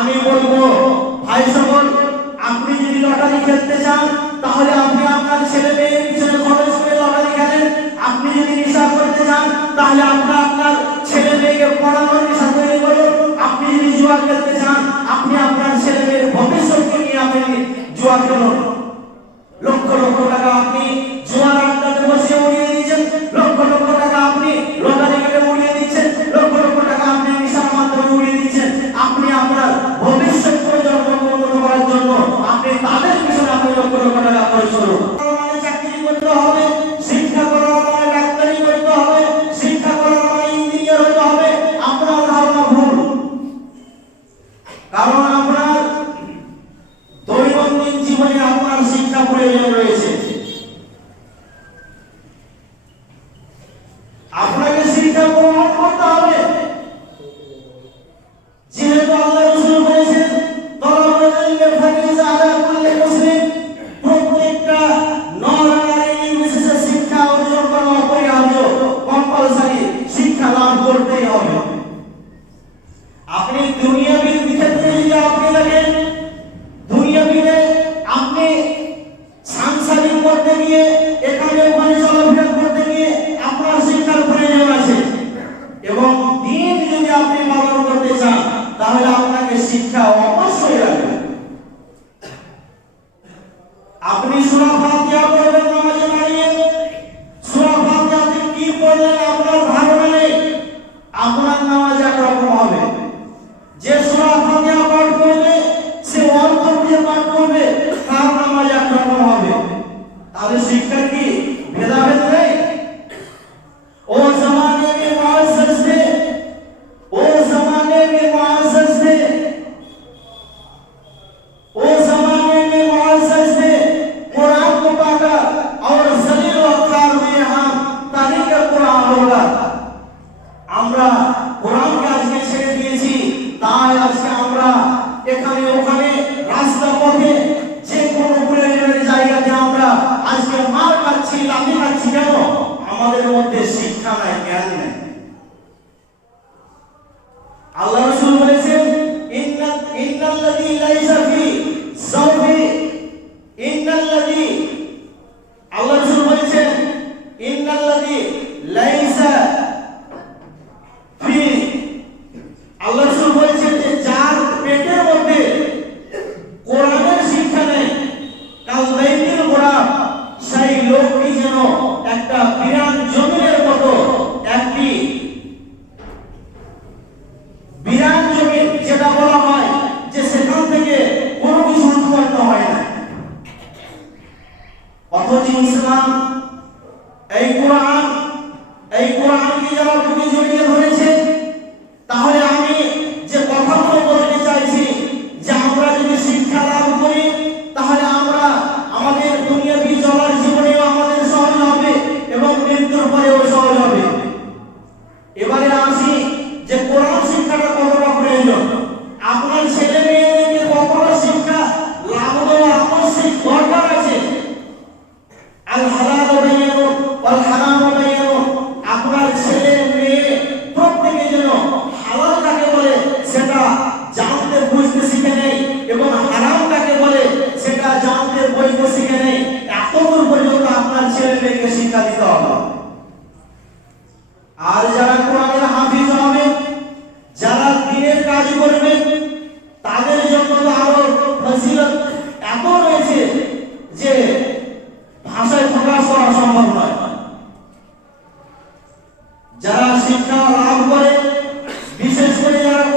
আমি বলব, ভাই সকল আপনি যদি লটারি খেলতে চান, তাহলে আপনি আপনার ছেলে মেয়ের পিছনে খরচ করে লটারি খেলেন। আপনি যদি নেশা করতে চান, তাহলে আপনি আপনার ছেলে মেয়েকে পড়ানোর নেশা তৈরি করুন। আপনি যদি জুয়া খেলতে চান, আপনি আপনার ছেলে মেয়ের ভবিষ্যৎকে নিয়ে আপনি জুয়া খেলুন। লক্ষ লক্ষ টাকা আপনি জুয়ার আড্ডাতে বসিয়ে উড়িয়ে দিয়েছেন। লক্ষ লক্ষ শিক্ষা লাভ করে বিশেষ করে যারা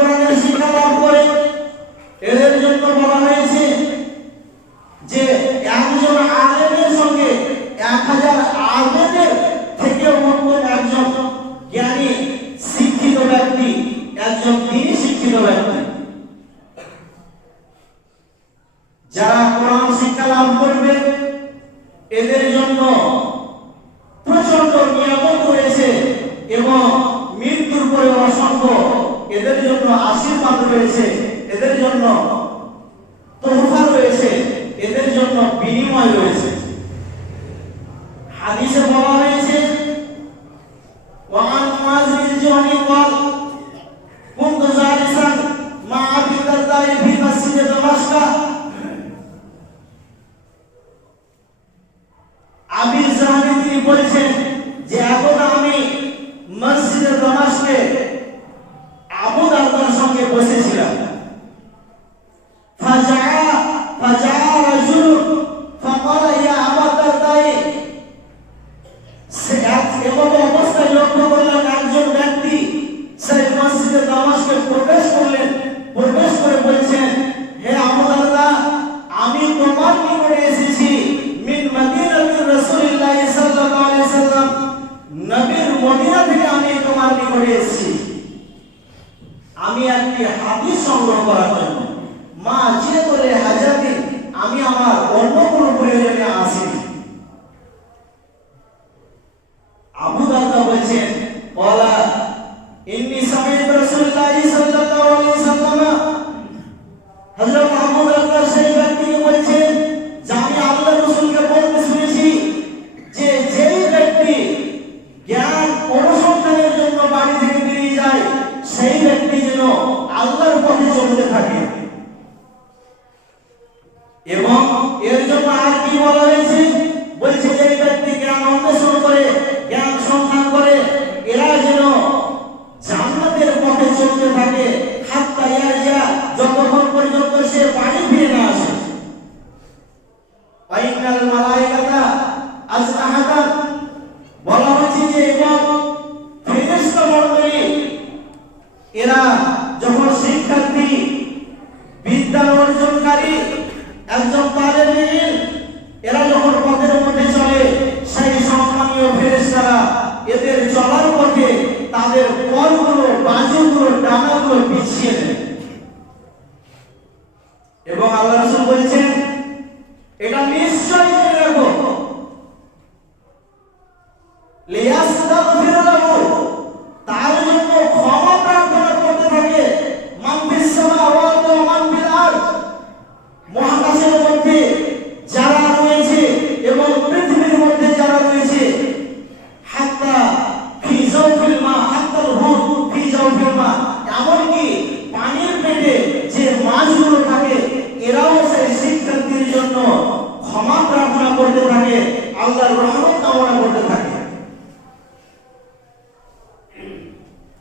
হাদিসে বলা হয়েছে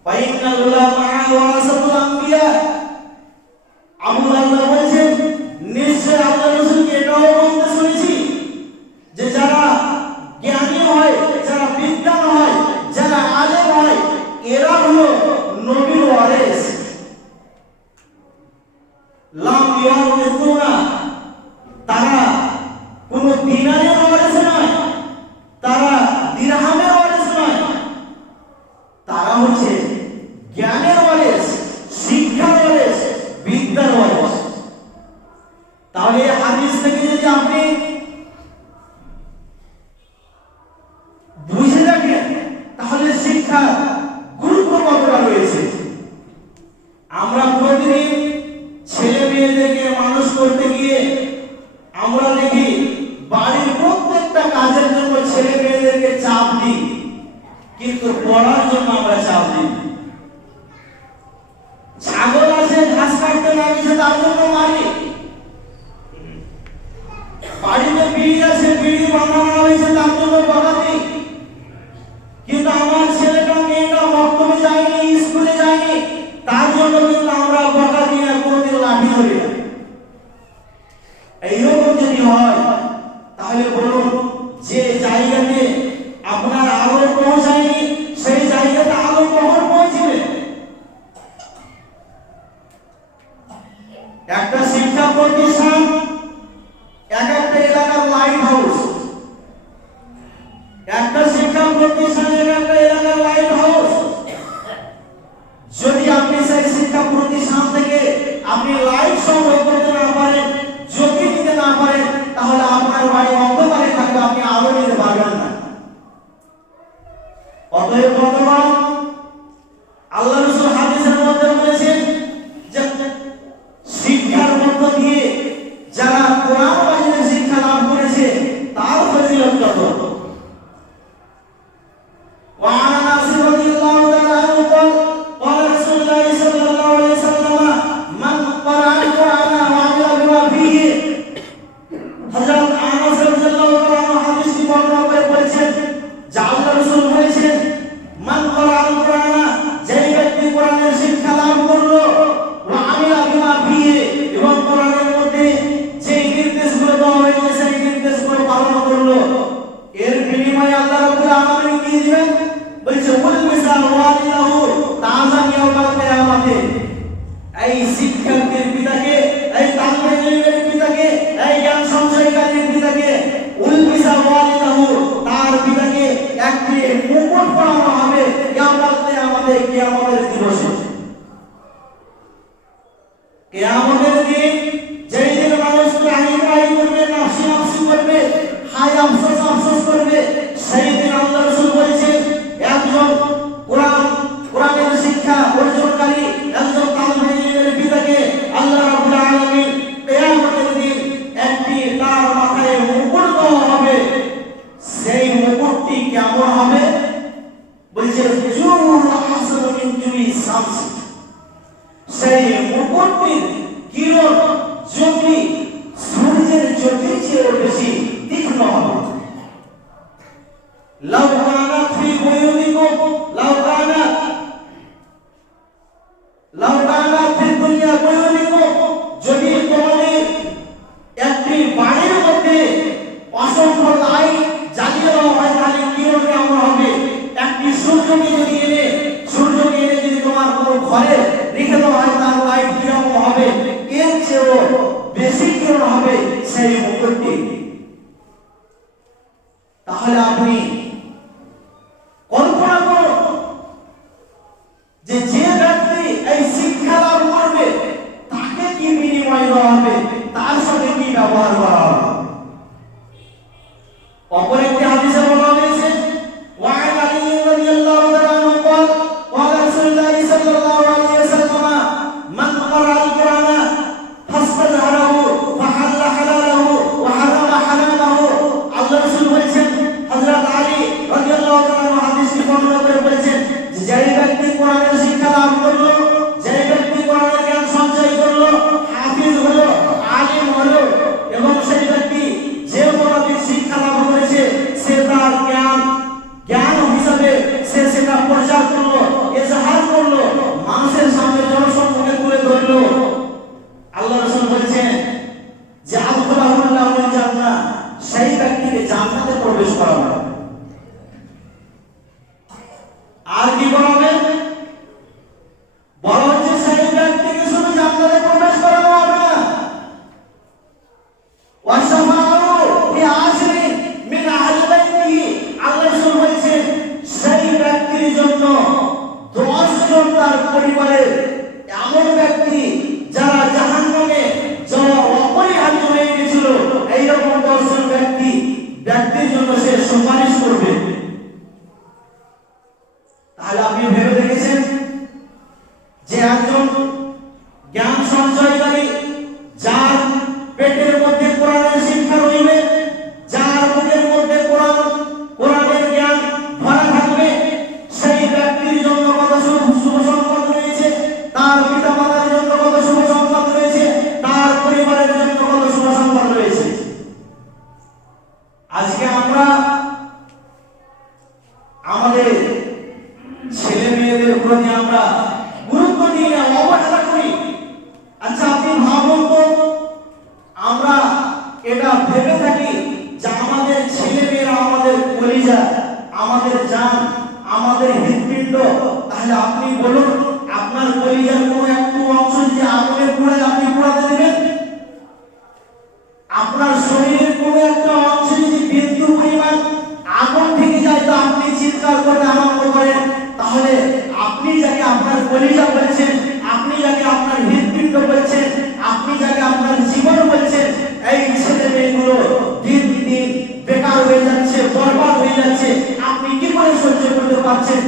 Pahit ng lula এইরকম যদি হয় সেই মুকুটটির তাহলে আপনি মেয়েদের প্রতি আমরা আছে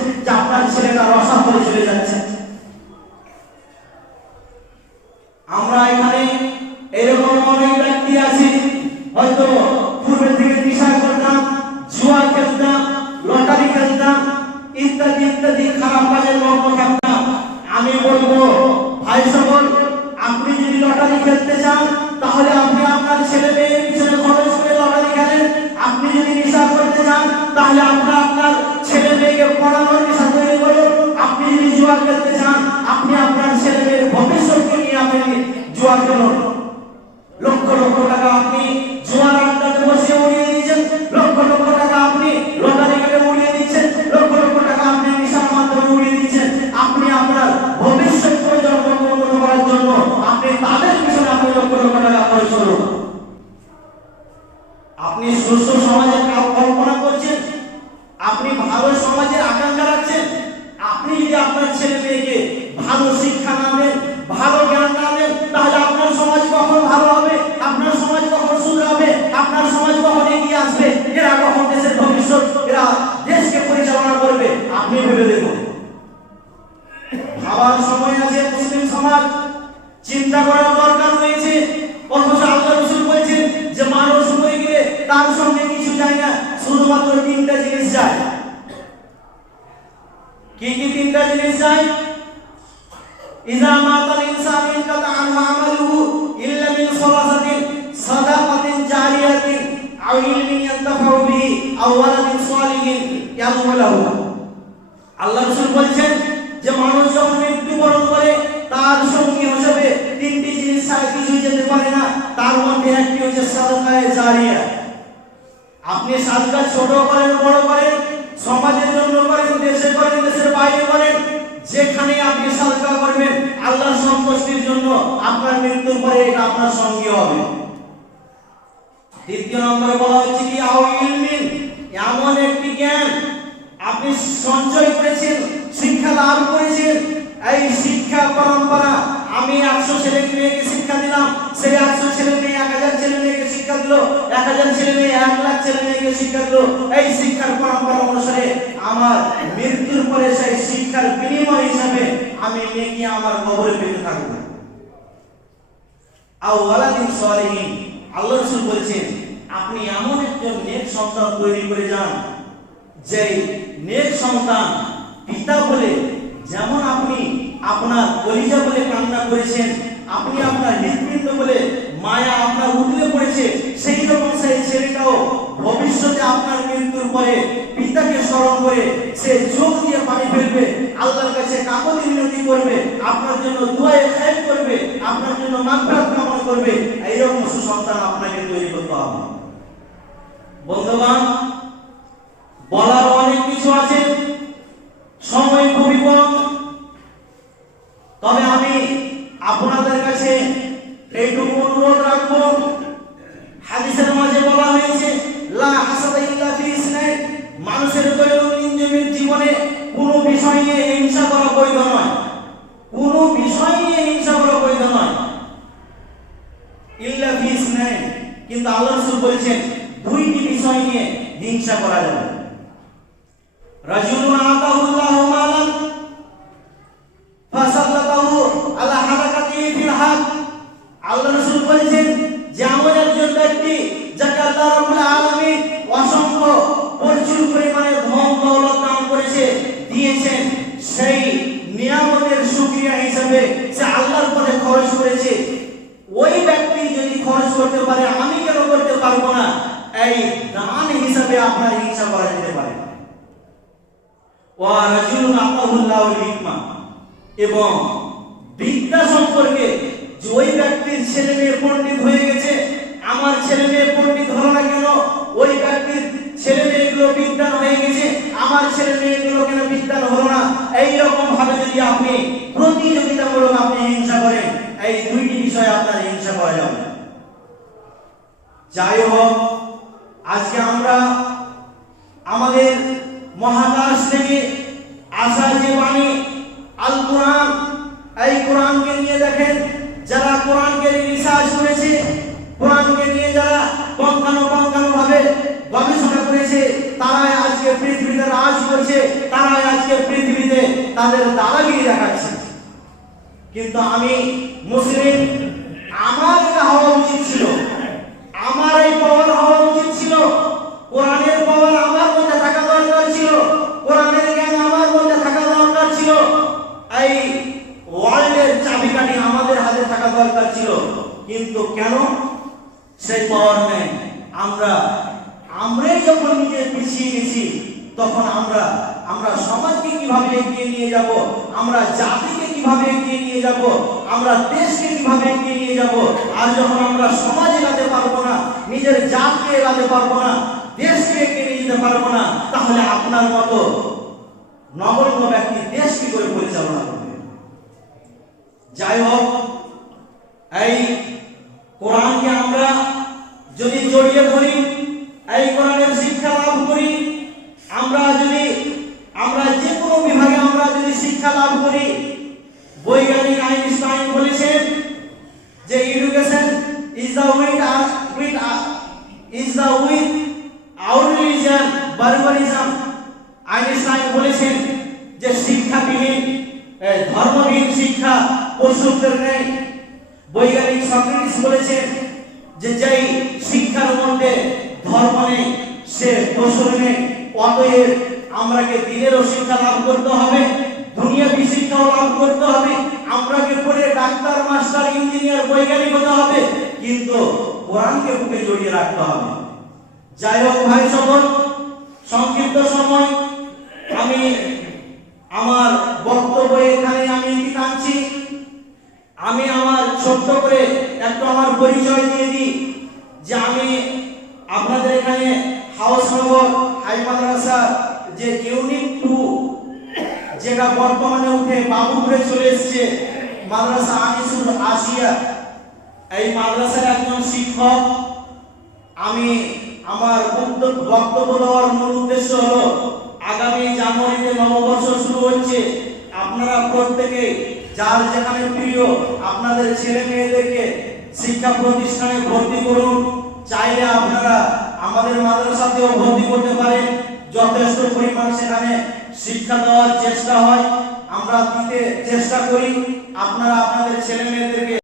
জিনিস চাই ইজা মাতাল ইনসান ইনকাতা আনহু আমালুহু ইল্লা মিন সালাসাতিন সাদাকাতিন জারিয়াতিন আও ইলমিন ইয়ান্তাফাউ বিহি আও ওয়ালাদিন সালিহিন ইয়াদউ লাহু আল্লাহ রাসূল বলছেন যে মানুষ যখন মৃত্যুবরণ করে, তার সঙ্গী হিসেবে তিনটি জিনিস ছাড়া কিছুই যেতে পারে না। তার মধ্যে একটি হচ্ছে সাদাকায়ে জারিয়া। আপনি সাদকা ছোট করেন, বড় করেন সমাজের জন্য করেন, দেশে করেন, দেশের বাইরে করেন, যেখানে আপনি সাদকা করবেন, আল্লাহর সন্তুষ্টির জন্য আপনার মৃত্যুর পরে এটা আপনার সঙ্গী হবে। দ্বিতীয় নম্বরে বলা হচ্ছে কি আও ইলমিন, এমন একটি জ্ঞান, আপনি সঞ্চয় করেছেন, শিক্ষা লাভ করেছেন এই শিক্ষা পরম্পরা, আমি একশো ছেলে মেয়েকে শিক্ষা দিলাম, সেই একশো ছেলে মেয়ে এক হাজার ছেলে মেয়েকে শিক্ষা দিল, এক হাজার ছেলে মেয়ে এক লাখ ছেলে মেয়েকে শিক্ষা দিল। এই শিক্ষার পরম্পরা অনুসারে আমার মৃত্যুর পরে সেই শিক্ষার বিনিময় হিসাবে আমি মেয়েকে আমার কবরে পেতে থাকব। আও ওয়ালাদিন সালিহিন, আল্লাহ রাসূল বলেছেন, আপনি এমন একজন নেক সন্তান তৈরি করে যান যে নেক সন্তান পিতা বলে যেমন আপনি আপনার কলিজা বলে কান্না করেছেন, আপনি আপনার হৃদপিণ্ড বলে মায়া আপনার উঠলে পড়েছে, সেই রকম সেই ছেলেটাও ভবিষ্যতে আপনার মৃত্যুর পরে পিতাকে স্মরণ করে সে চোখ দিয়ে পানি ফেলবে, আল্লাহর কাছে কাকতি মিনতি করবে, আপনার জন্য দোয়ায়ে খায়ের করবে, আপনার জন্য মাগফিরাত কামনা করবে, এইরকম সুসন্তান আপনাকে তৈরি করতে হবে। বন্ধুগণ বলার অনেক কিছু আছে। সময় খুবই কম তবে আমি আপনাদের কাছে এইটুকু অনুরোধ রাখব। হাদিসের মাঝে বলা হয়েছে, লা হাসাদা ইল্লা ফি মানুষের দৈনন্দিন জীবনে কোনো বিষয় নিয়ে হিংসা করা বৈধ নয়। কোনো বিষয় নিয়ে হিংসা করা বৈধ নয়। ইল্লা ফি ইসনাইন। কিন্তু আল্লাহ রাসূল বলেছেন, দুইটি বিষয় নিয়ে হিংসা করা যাবে খরচ করতে পারে, আমি কেন করতে পারব না? এই দান হিসাবে আপনার হিংসা করা যেতে পারে। এবং বিদ্যা সম্পর্কে যে ওই ব্যক্তির ছেলে মেয়ে পণ্ডিত হয়ে গেছে, আমার ছেলে মেয়ে পণ্ডিত হলো না কেন? ওই ব্যক্তির ছেলে মেয়েগুলো বিদ্যান হয়ে গেছে, আমার ছেলে মেয়েগুলো কেন বিদ্যান হলো না? এই রকম ভাবে যদি আপনি প্রতিযোগিতামূলক আপনি হিংসা করেন, এই দুইটি বিষয়ে আপনার হিংসা করা যাবে যাই হোক আজকে আমরা আমাদের মহাকাশ থেকে আসা যে বাণী, আল কোরআন, এই কোরআনকে নিয়ে দেখেন, যারা কোরআনকে রিসার্চ করেছে, কোরআনকে নিয়ে যারা পঙ্খানো পঙ্খানো ভাবে গবেষণা করেছে, তারাই আজকে পৃথিবীতে রাজ করছে, তারাই আজকে পৃথিবীতে তাদের দাদাগিরি দেখাচ্ছে। কিন্তু আমি মুসলিম, আমার এটা হওয়া উচিত ছিল। আমার এই পাওয়ার হওয়া উচিত ছিল। কোরআনের পাওয়ার আমার মধ্যে থাকা দরকার ছিল। কোরআনের জ্ঞান আমার মধ্যে থাকা দরকার ছিল। এই ওয়ার্ল্ডের চাবিকাঠি আমাদের হাতে থাকা দরকার ছিল। কিন্তু কেন? সেই পাওয়ার নেই। আমরা, আমরাই যখন নিজে পিছিয়ে গেছি, তখন আমরা আমরা সমাজকে কীভাবে এগিয়ে নিয়ে যাব? আমরা জাতিকে কীভাবে এগিয়ে নিয়ে যাব? আমরা দেশকে কীভাবে এগিয়ে নিয়ে যাব? আর যখন আমরা সমাজ এগাতে পারব না, নিজের জাতকে এগাতে পারব না, দেশকে এগিয়ে নিয়ে যেতে পারব না, তাহলে আপনার মতো নগণ্য ব্যক্তি দেশ কি করে পরিচালনা করবে? যাই হোক, এই কোরআনকে আমরা যদি জড়িয়ে ধরি, এই কোরআনের শিক্ষা লাভ করি, আমরা যদি আমরা যে কোনো বিভাগে আমরা যদি শিক্ষা লাভ করি বৈজ্ঞানিক আইনস্টাইন বলেছেন যে education is the with with is the without religion barbarism Einstein বলেছেন যে শিক্ষাবিহীন ধর্মবিহীন শিক্ষা পশুদের নেই। বৈজ্ঞানিক সক্রেটিস বলেছেন যে যেই শিক্ষার মধ্যে ধর্ম নেই, সে পশুর নেই, অতএব আমরাকে দিনেরও শিক্ষা লাভ করতে হবে। দুনিয়াবি শিক্ষাও লাভ করতে হবে, আমরাকে পড়ে ডাক্তার, মাস্টার, ইঞ্জিনিয়ার, বৈজ্ঞানিক হতে হবে, কিন্তু কোরআনকে বুকে জড়িয়ে রাখতে হবে। যাই হোক ভাই সকল, সংক্ষিপ্ত সময়, আমি আমার বক্তব্য এখানে আমি টানছি। আমি আমার ছোট্ট করে একটু আমার পরিচয় দিয়ে দিই, যে আমি আপনাদের এখানে হাউস নগর হাই মাদ্রাসা যে ইউনিট টু যেটা বর্তমানে উঠে বাবুপুরে চলে এসছে, মাদ্রাসা আনিসুল আসিয়া এই মাদ্রাসার একজন শিক্ষক, আমি আমার বক্তব্য দেওয়ার মূল উদ্দেশ্য হলো, আগামী জানুয়ারিতে নববর্ষ শুরু হচ্ছে। আপনারা প্রত্যেকে, যার যেখানে প্রিয়, আপনাদের ছেলে মেয়েদেরকে শিক্ষা প্রতিষ্ঠানে ভর্তি করুন। চাইলে আপনারা আমাদের মাদ্রাসাতেও ভর্তি করতে পারেন। যথেষ্ট পরিমাণ সেখানে শিক্ষা দেওয়ার চেষ্টা হয় আমরা দিতে চেষ্টা করি। আপনারা আপনাদের ছেলে মেয়েদেরকে